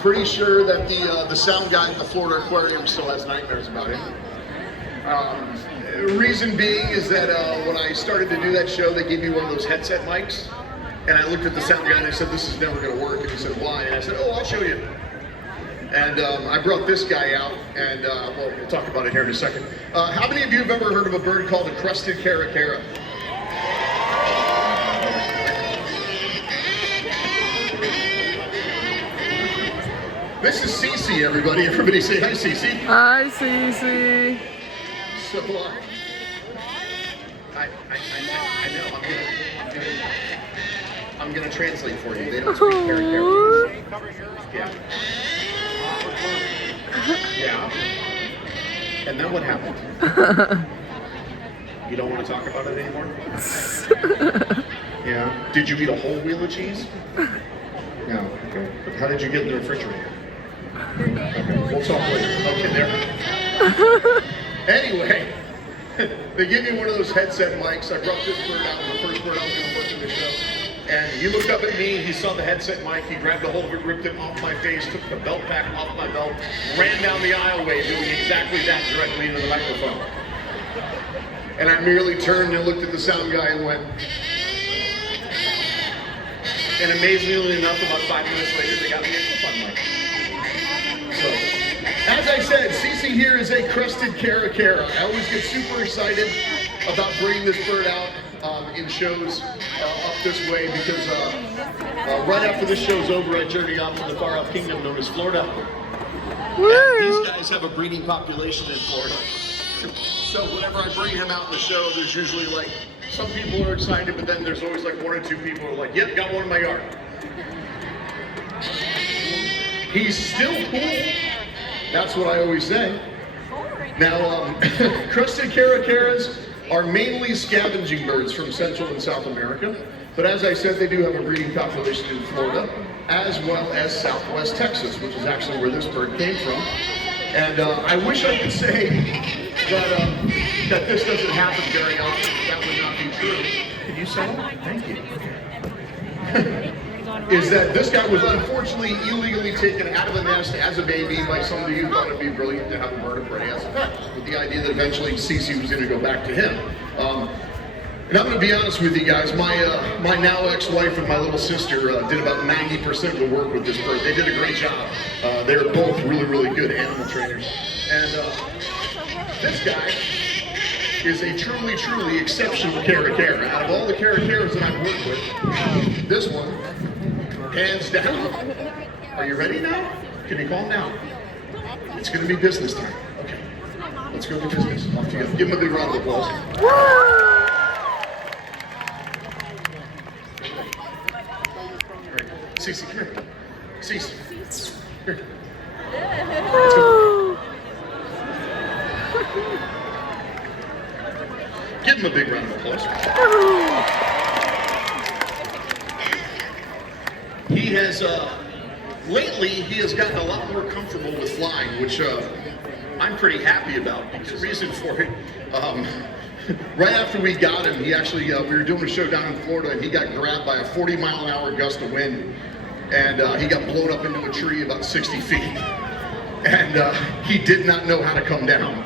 Pretty sure that the sound guy at the Florida Aquarium still has nightmares about him. Reason being is that when I started to do that show, they gave me one of those headset mics, and I looked at the sound guy and I said, "This is never going to work." And he said, "Why?" And I said, "Oh, I'll show you." And I brought this guy out, and well, we'll talk about it here in a second. How many of you have ever heard of a bird called a crested caracara? This is Cece, everybody. Everybody say hi, Cece. Hi, Cece. So, I know. I'm gonna translate for you. They don't speak caracara. Yeah. Yeah. And then what happened? You don't want to talk about it anymore? Yeah. Did you eat a whole wheel of cheese? No. Okay. How did you get in the refrigerator? Okay. We'll talk later. Okay, there. Anyway, they gave me one of those headset mics. I brought this bird out, the first bird I was going to work in the show. And he looked up at me, he saw the headset mic, he grabbed a hold of it, ripped it off my face, took the belt back off my belt, ran down the aisleway doing exactly that directly into the microphone. And I merely turned and looked at the sound guy and went. And amazingly enough, about 5 minutes later, they got me a fun mic. So, as I said, Cece here is a crested caracara. I always get super excited about bringing this bird out in shows up this way because right after this show's over, I journey off to the far off kingdom known as Florida. And these guys have a breeding population in Florida. So whenever I bring him out in the show, there's usually like, some people are excited, but then there's always like 1 or 2 people who are like, "Yep, got one in my yard." He's still cool. That's what I always say. Now, crested caracaras are mainly scavenging birds from Central and South America. But as I said, they do have a breeding population in Florida, as well as Southwest Texas, which is actually where this bird came from. And I wish I could say that this doesn't happen very often. That would not be true. Can you say that? Thank you. Is that this guy was unfortunately illegally taken out of a nest as a baby by somebody who thought it'd be brilliant to have a bird of prey as a pet, with the idea that eventually Cece was going to go back to him. And I'm going to be honest with you guys, my now ex-wife and my little sister did about 90% of the work with this bird. They did a great job. They're both really, really good animal trainers. And this guy is a truly, truly exceptional caracara. Out of all the caracaras that I've worked with, this one, hands down. Are you ready now? Can you calm down? It's going to be business time. Okay. Let's go to business. Off to you. Give him a big round of applause. Cece, come here. Cece. Here. Let's go. Give him a big round of applause. He has, lately, he has gotten a lot more comfortable with flying, which I'm pretty happy about, because the reason for it, right after we got him, he actually, we were doing a show down in Florida, and he got grabbed by a 40-mile-an-hour gust of wind, and he got blown up into a tree about 60 feet, and he did not know how to come down.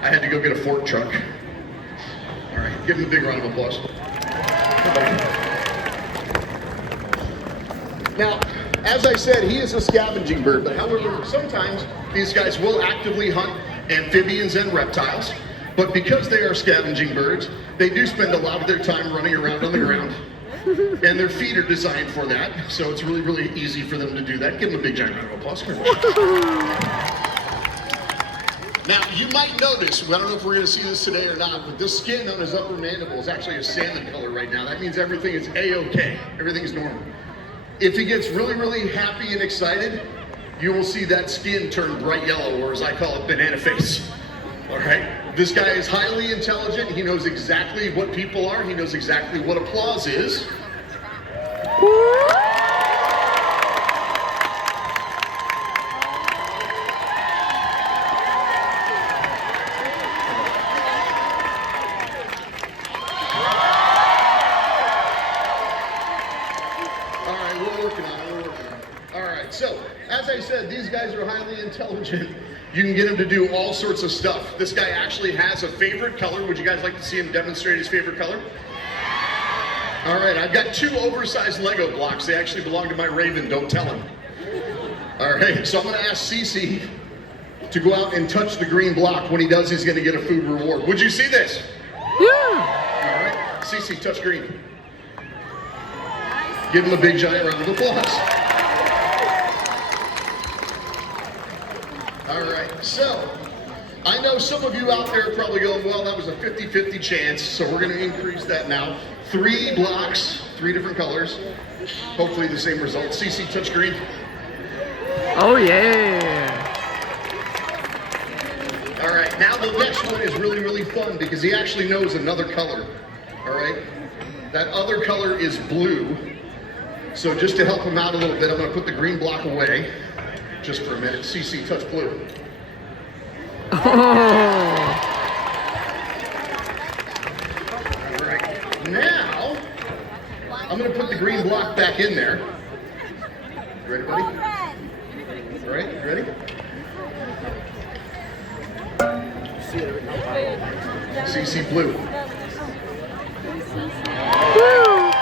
I had to go get a fork truck. All right, give him a big round of applause. Now, as I said, he is a scavenging bird, but however, sometimes these guys will actively hunt amphibians and reptiles, but because they are scavenging birds, they do spend a lot of their time running around on the ground, and their feet are designed for that, so it's really, really easy for them to do that. Give them a big giant round of applause. Now, you might notice, I don't know if we're going to see this today or not, but this skin on his upper mandible is actually a salmon color right now. That means everything is A-OK. Everything's normal. If he gets really, really happy and excited, you will see that skin turn bright yellow, or as I call it, banana face. All right? This guy is highly intelligent. He knows exactly what people are. He knows exactly what applause is. All right, we're working on it. All right, so as I said, these guys are highly intelligent. You can get them to do all sorts of stuff. This guy actually has a favorite color. Would you guys like to see him demonstrate his favorite color? All right, I've got 2 oversized Lego blocks. They actually belong to my Raven, don't tell him. All right, so I'm gonna ask Cece to go out and touch the green block. When he does, he's gonna get a food reward. Would you see this? Yeah. All right, Cece, touch green. Give him a big giant round of applause. All right, so I know some of you out there are probably going, well, that was a 50-50 chance, so we're gonna increase that now. 3 blocks, 3 different colors. Hopefully the same result. Cece, touch green. Oh yeah. All right, now the next one is really, really fun because he actually knows another color. All right, that other color is blue. So just to help him out a little bit, I'm gonna put the green block away just for a minute. Cece, touch blue. Oh. All right, now I'm gonna put the green block back in there. You ready, buddy? All right, you ready? CC blue. Woo.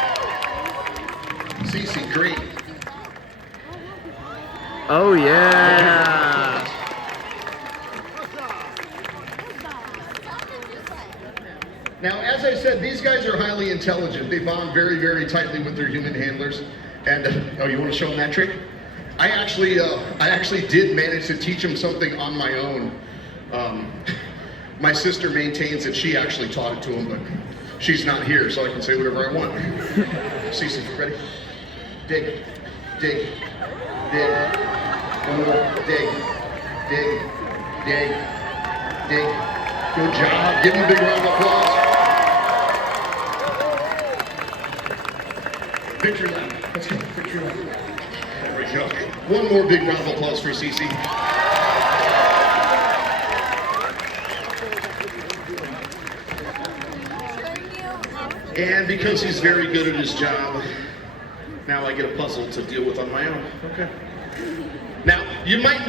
CC green. Oh yeah. Now, as I said, these guys are highly intelligent. They bond very, very tightly with their human handlers. And oh, you want to show them that trick? I actually did manage to teach them something on my own. My sister maintains that she actually taught it to him, but she's not here, so I can say whatever I want. Cece, ready? Dig, dig, dig, one more, dig, dig, dig, dig. Good job. Give him a big round of applause. Victory lap. Let's go. Victory lap. There we go. One more big round of applause for Cece. And because he's very good at his job, now I get a puzzle to deal with on my own. Okay. Now, you might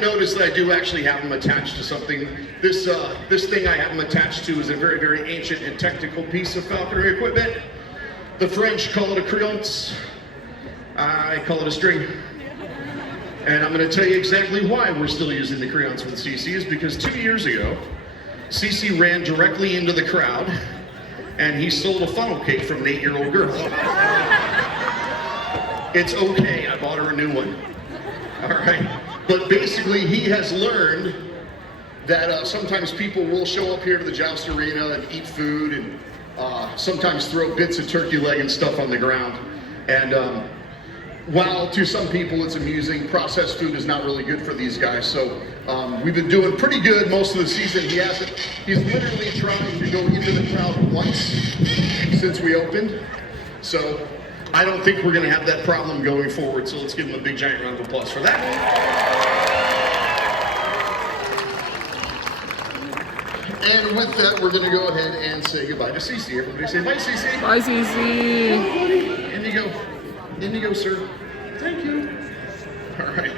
notice that I do actually have him attached to something. This thing I have him attached to is a very, very ancient and technical piece of falconry equipment. The French call it a creance. I call it a string. And I'm going to tell you exactly why we're still using the creance with CC is because 2 years ago, CC ran directly into the crowd and he stole a funnel cake from an 8-year-old girl. It's okay, I bought her a new one. All right, but basically he has learned that sometimes people will show up here to the joust arena and eat food and sometimes throw bits of turkey leg and stuff on the ground. And while to some people it's amusing, processed food is not really good for these guys. So we've been doing pretty good most of the season. He's literally trying to go into the crowd once since we opened. So I don't think we're going to have that problem going forward, so let's give him a big giant round of applause for that. And with that, we're going to go ahead and say goodbye to Cece. Everybody say bye, Cece. Bye, Cece. Indigo. Indigo, sir. Thank you. All right.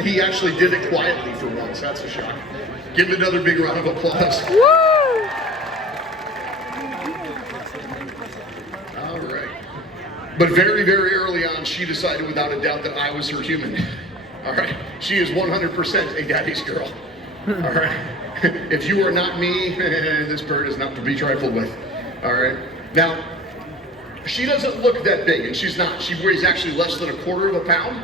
He actually did it quietly for once. That's a shock. Give him another big round of applause. Woo! All right. But very, very early on, she decided without a doubt that I was her human. All right. She is 100% a daddy's girl. All right. If you are not me, this bird is not to be trifled with. All right. Now, she doesn't look that big, and she's not. She weighs actually less than 1/4 pound.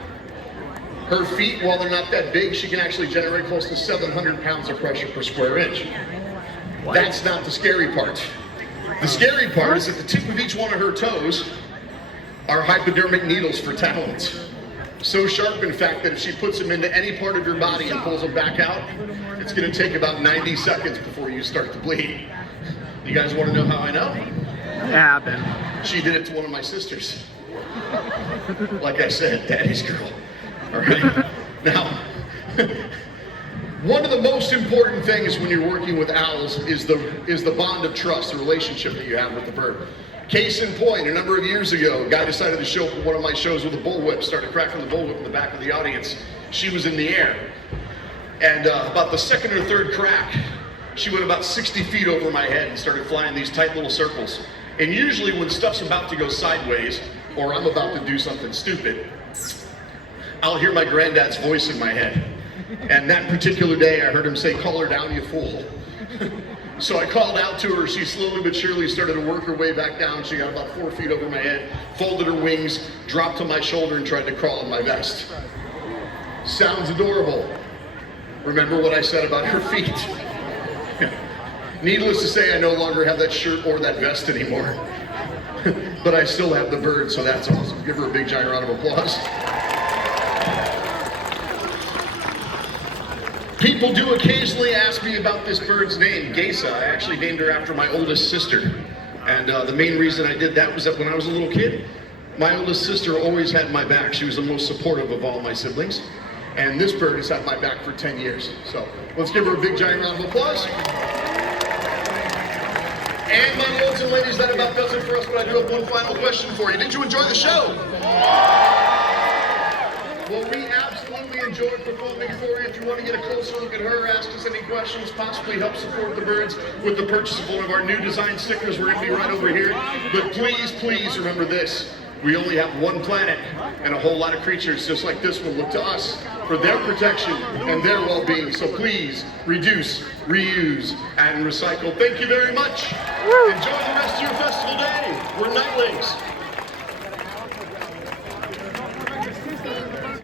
Her feet, while they're not that big, she can actually generate close to 700 pounds of pressure per square inch. What? That's not the scary part. The scary part is at the tip of each one of her toes are hypodermic needles for talons. So sharp, in fact, that if she puts them into any part of your body and pulls them back out, it's going to take about 90 seconds before you start to bleed. You guys want to know how I know? Happened. She did it to one of my sisters. Like I said, daddy's girl. All right. Now, One of the most important things when you're working with owls is the bond of trust, the relationship that you have with the bird. Case in point, a number of years ago, a guy decided to show up at one of my shows with a bullwhip, started cracking the bullwhip in the back of the audience. She was in the air. And about the second or third crack, she went about 60 feet over my head and started flying these tight little circles. And usually when stuff's about to go sideways, or I'm about to do something stupid, I'll hear my granddad's voice in my head. And that particular day, I heard him say, "Call her down, you fool." So I called out to her. She slowly but surely started to work her way back down. She got about 4 feet over my head, folded her wings, dropped to my shoulder, and tried to crawl in my vest. Sounds adorable. Remember what I said about her feet? Needless to say, I no longer have that shirt or that vest anymore. But I still have the bird, so that's awesome. Give her a big giant round of applause. People do occasionally ask me about this bird's name, Geisa. I actually named her after my oldest sister. And the main reason I did that was that when I was a little kid, my oldest sister always had my back. She was the most supportive of all my siblings. And this bird has had my back for 10 years. So let's give her a big giant round of applause. And my lords and ladies, that about does it for us, but I do have one final question for you. Did you enjoy the show? Well, we absolutely enjoyed performing for you. If you want to get a closer look at her, ask us any questions, possibly help support the birds with the purchase of one of our new design stickers, we're going to be right over here. But please, please remember this. We only have one planet, and a whole lot of creatures just like this one look to us for their protection and their well-being. So please, reduce, reuse, and recycle. Thank you very much. Enjoy the rest of your festival day. We're Nightlings.